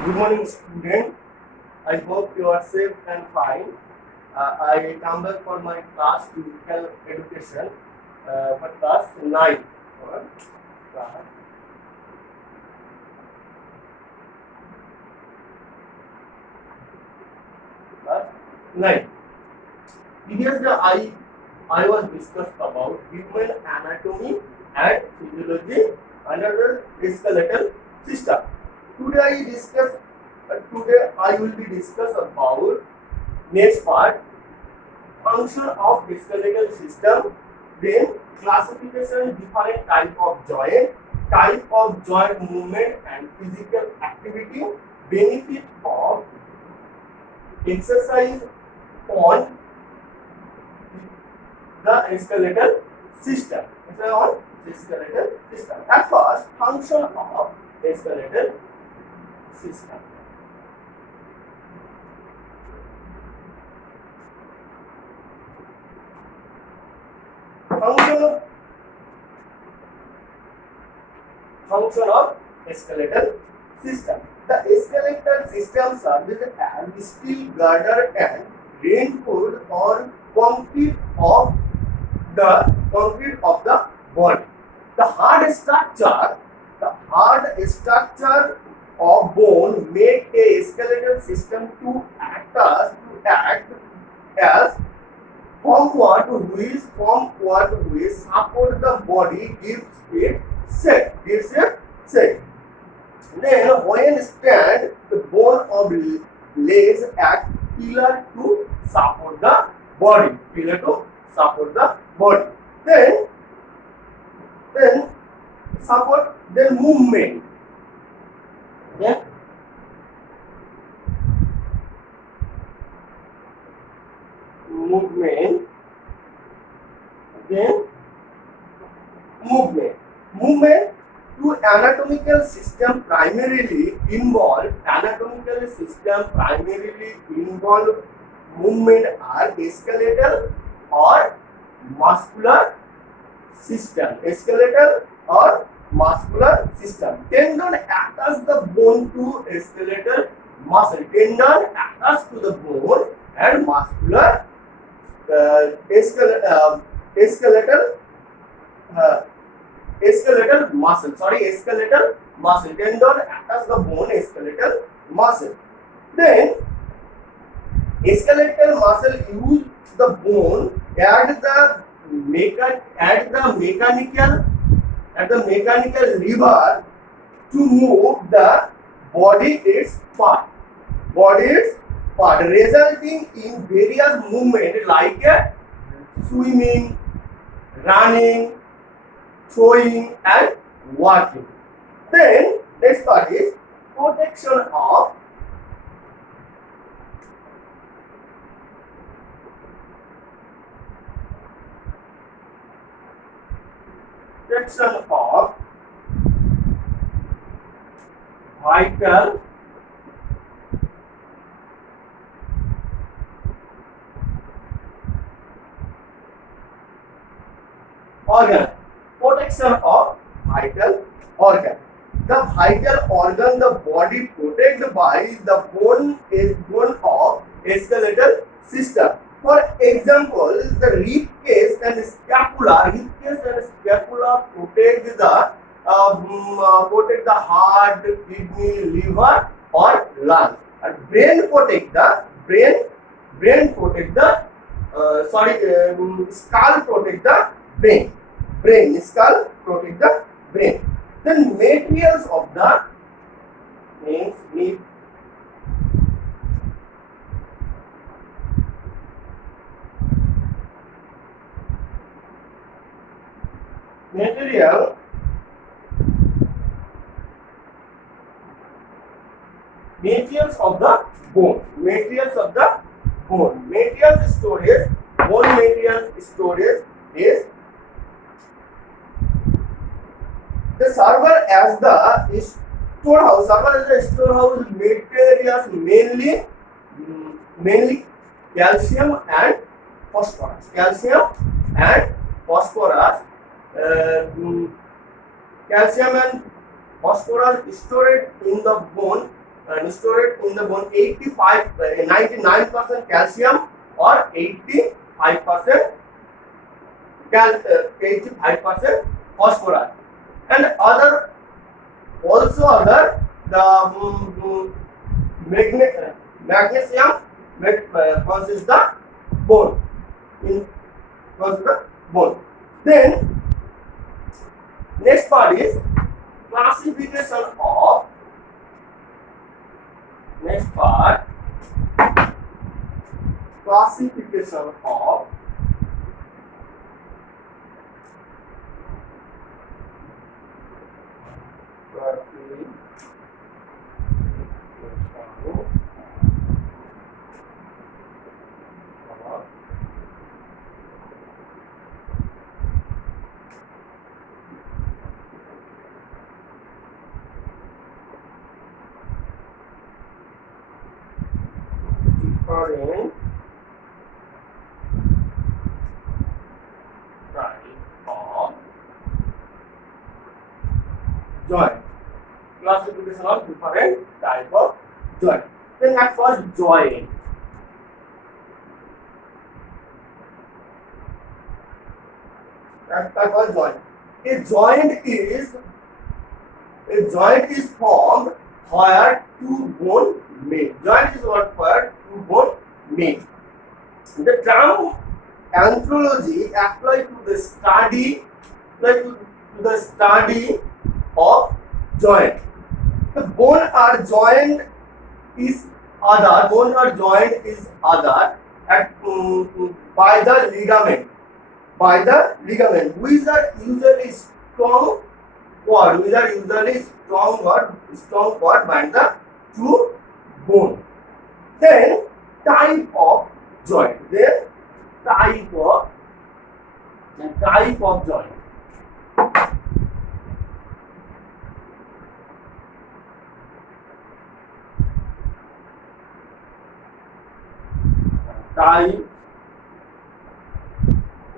Good morning, student. I hope you are safe and fine. I come back for my class physical education for class 9. Or class class 9. Previously, I was discussed about human anatomy and physiology under the skeletal system. Today I will be discuss about next part function of skeletal system, then classification, different type of joint movement and physical activity, benefit of exercise on the skeletal system. It's on the skeletal system. At first, function of the skeletal system. Function of skeletal system. The skeletal system serves as steel girder and reinforced or concrete of the body. The hard structure of bone make a skeletal system to act as formwork which support the body, gives it shape. Then when stand, the bone of legs act pillar to support the body. Then support the movement. Yeah. Movement. Then movement to anatomical system primarily involve movement are skeletal or muscular system. Tendon attach the bone to skeletal muscle. Tendon attach to the bone and muscular skeletal muscle. Tendon attach the bone, skeletal muscle. Then skeletal muscle use the bone at the mechanical lever to move the body its part, resulting in various movement like swimming, running, throwing and walking. Then next part is protection of vital organ. Protection of vital organ. The vital organ the body protected by the bone is bone of skeletal system. For example, the rib cage and scapula protect the heart, kidney, liver or lungs. And brain protect the skull protect the brain. Skull protect the brain. Then materials of the materials of the bone. Bone material storage is the server as the storehouse. Materials mainly calcium and phosphorus. Calcium and phosphorus stored in the bone stored in the bone 99% calcium or 85% 85% phosphorus, and other also other the magnesium causes the bone causes the bone. Then next part is classification of classification of different type of joint. Classification of different type of joint. Then at first joint. At first joint. A joint is formed where two bone meet. Joint is what where two bone meet. The term anthropology applied to the study of joint. The bone or joint is other. Bone or joint is other at by the ligament. By the ligament, which are usually strong cord. Which are usually strong cord by the two bone. Then type of joint. Then type of joint. Type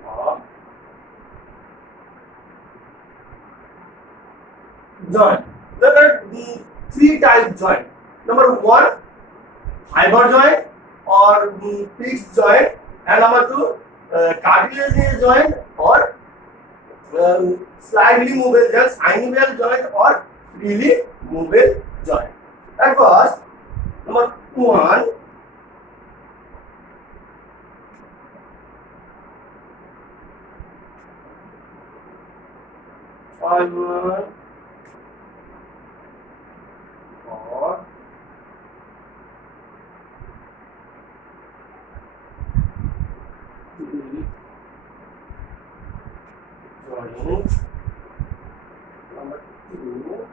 of joint. There are three type joint. Number one, fiber joint or fixed joint, and number two, cartilaginous joint or slightly movable joint, synovial joint or freely movable joint. At first, number one, fiber or joint. Number two,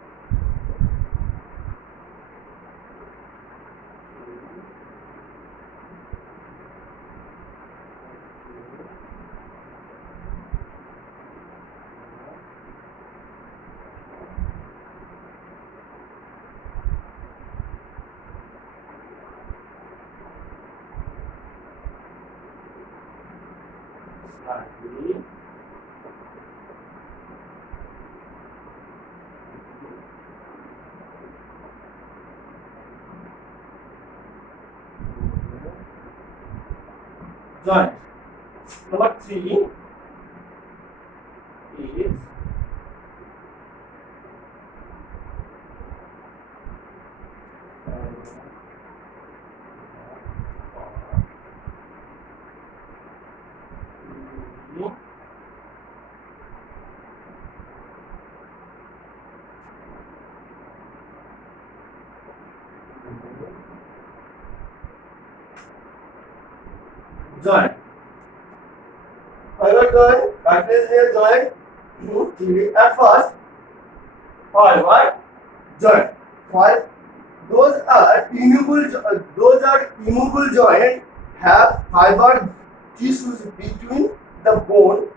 slightly joint. Number three is joint. Fiber joint, cartilaginous joint. At first, fiber joint. While those are immovable joint have fiber tissues between the bone,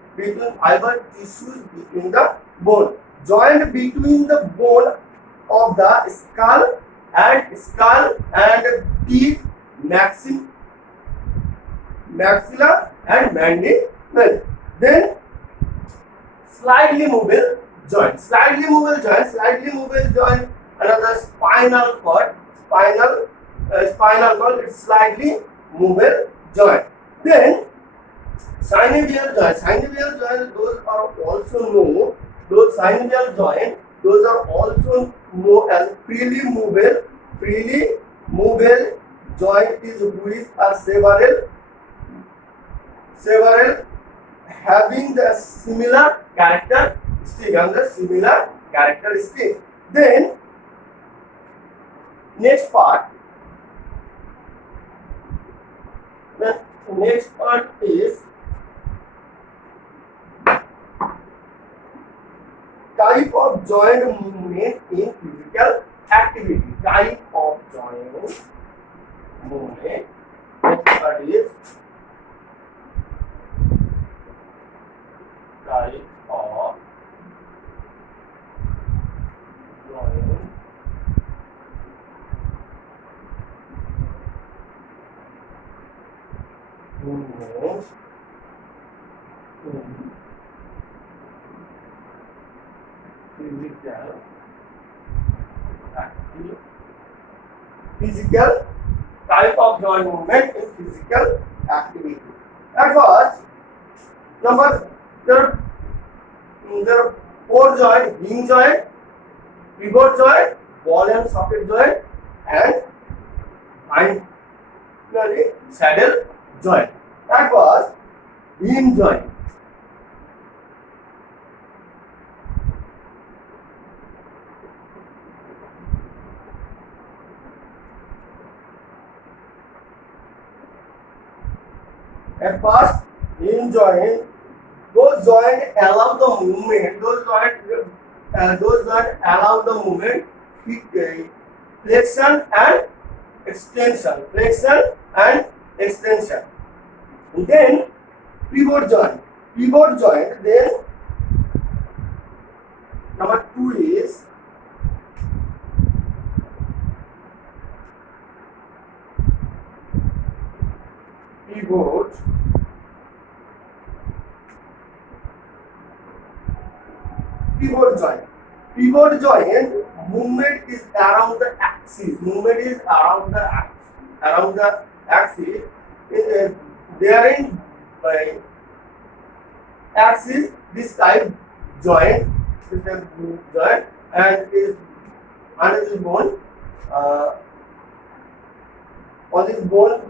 joint between the bone of the skull and teeth, maxilla and mandible. Then slightly movable joint, another spinal cord spinal cord. It's slightly movable joint. Then synovial joint. Synovial joint, those are also known. Those synovial joint, those are also known as freely movable joint is which are several having the similar characteristic. Then next part is type of joint movement in physical activity. Type of joint movement. Next part is type of joint movement in physical type of joint movement in physical activity. At first, there are four joints: hinge joint, pivot joint, ball and socket joint, and finally saddle joint. That was hinge joint. At first, hinge joint, those joints allow the movement. Those joints allow the movement, flexion and extension. Then pivot joint. Then number 2 is pivot joint. Pivot joint movement is around the axis. Therein by axis, this type joint and is bone. On this bone,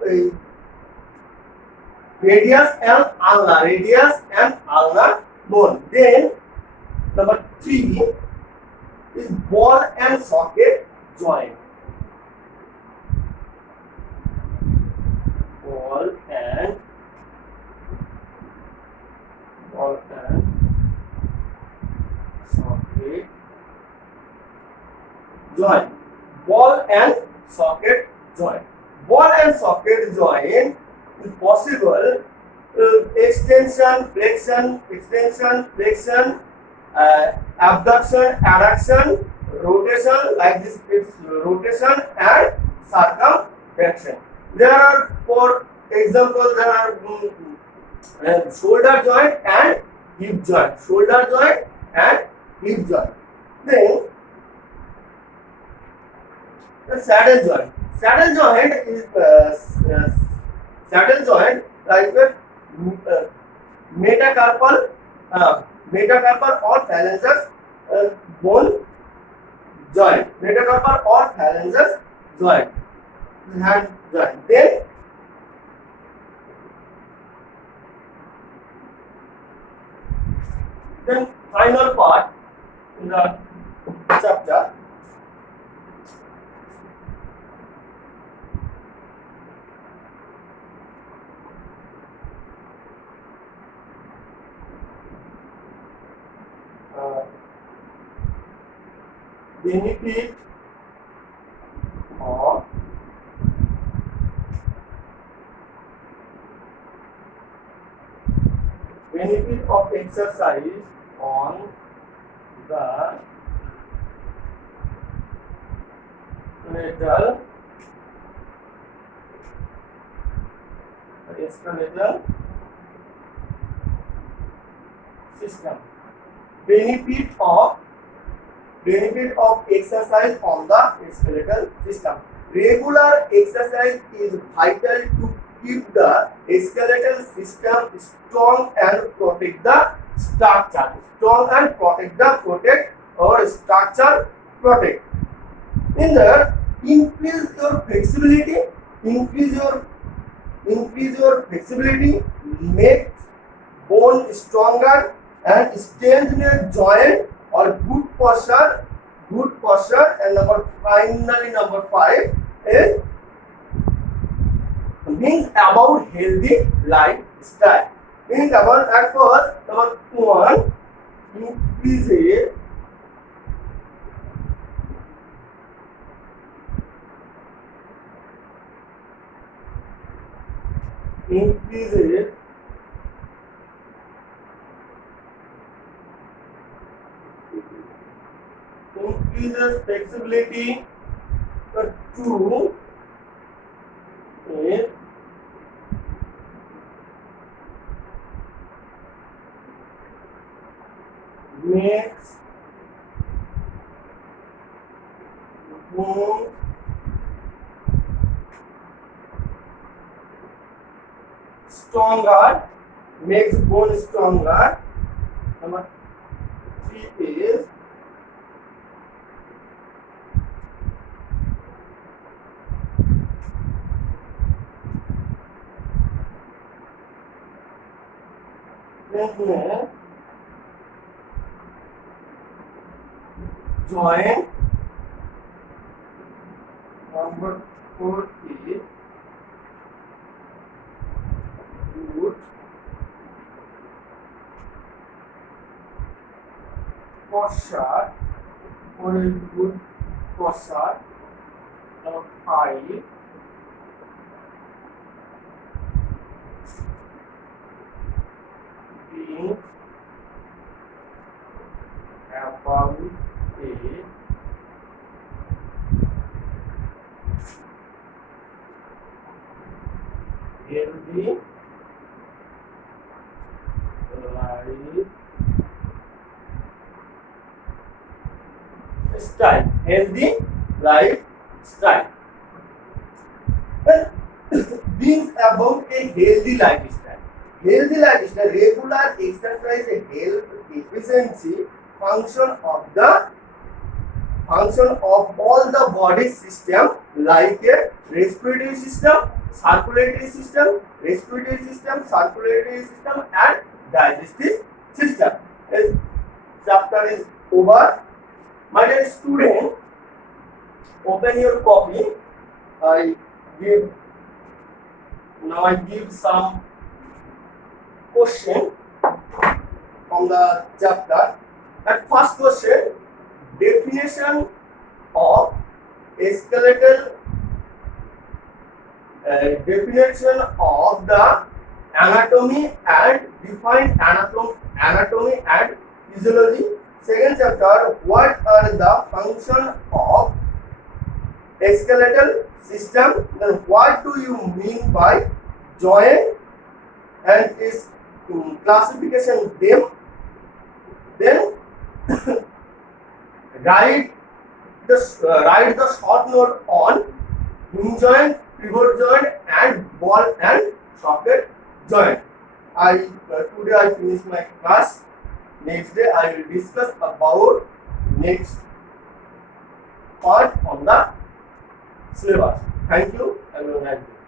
radius and ulnar bone. Then number 3 is ball and socket joint. Ball and socket joint. Ball and socket joint is possible extension, flexion, abduction, adduction, rotation, like this it's rotation and circumflexion. There are, for example, there are shoulder joint and hip joint. Then the saddle joint. Saddle joint like metacarpal or phalangeal bone joint. Metacarpal or phalangeal joint. Hand joint. Then final part in the chapter. Benefit of exercise on the skeletal system. Benefit of exercise on the skeletal system. Regular exercise is vital to keep the skeletal system strong and protect the structure. Strong and protect or structure protect. In the increase your flexibility, increase your flexibility, makes bone stronger and strengthen your joint or good posture. And number 5 is means about healthy lifestyle. Means about at first number 1 increases flexibility. 2 is makes bone stronger. Makes bone stronger. Number 3 is joint. Number 4 is good posture. 4 is good posture. Number 5 being about a healthy lifestyle. Healthy lifestyle. Being about a healthy lifestyle. Healthy lifestyle, regular exercise, health, efficiency, function of all the body system like a respiratory system, circulatory system, and digestive system. This chapter is over. My dear student, open your copy. I give some question from the chapter. At first question, definition of skeletal, definition of the anatomy and define anatomy and physiology. Second chapter, what are the functions of a skeletal system? Then what do you mean by joint and its classification of them? Then write the short note on hinge joint, pivot joint, and ball and socket joint. Today I finish my class. Next day I will discuss about next part on the syllabus. Thank you. Have a nice day.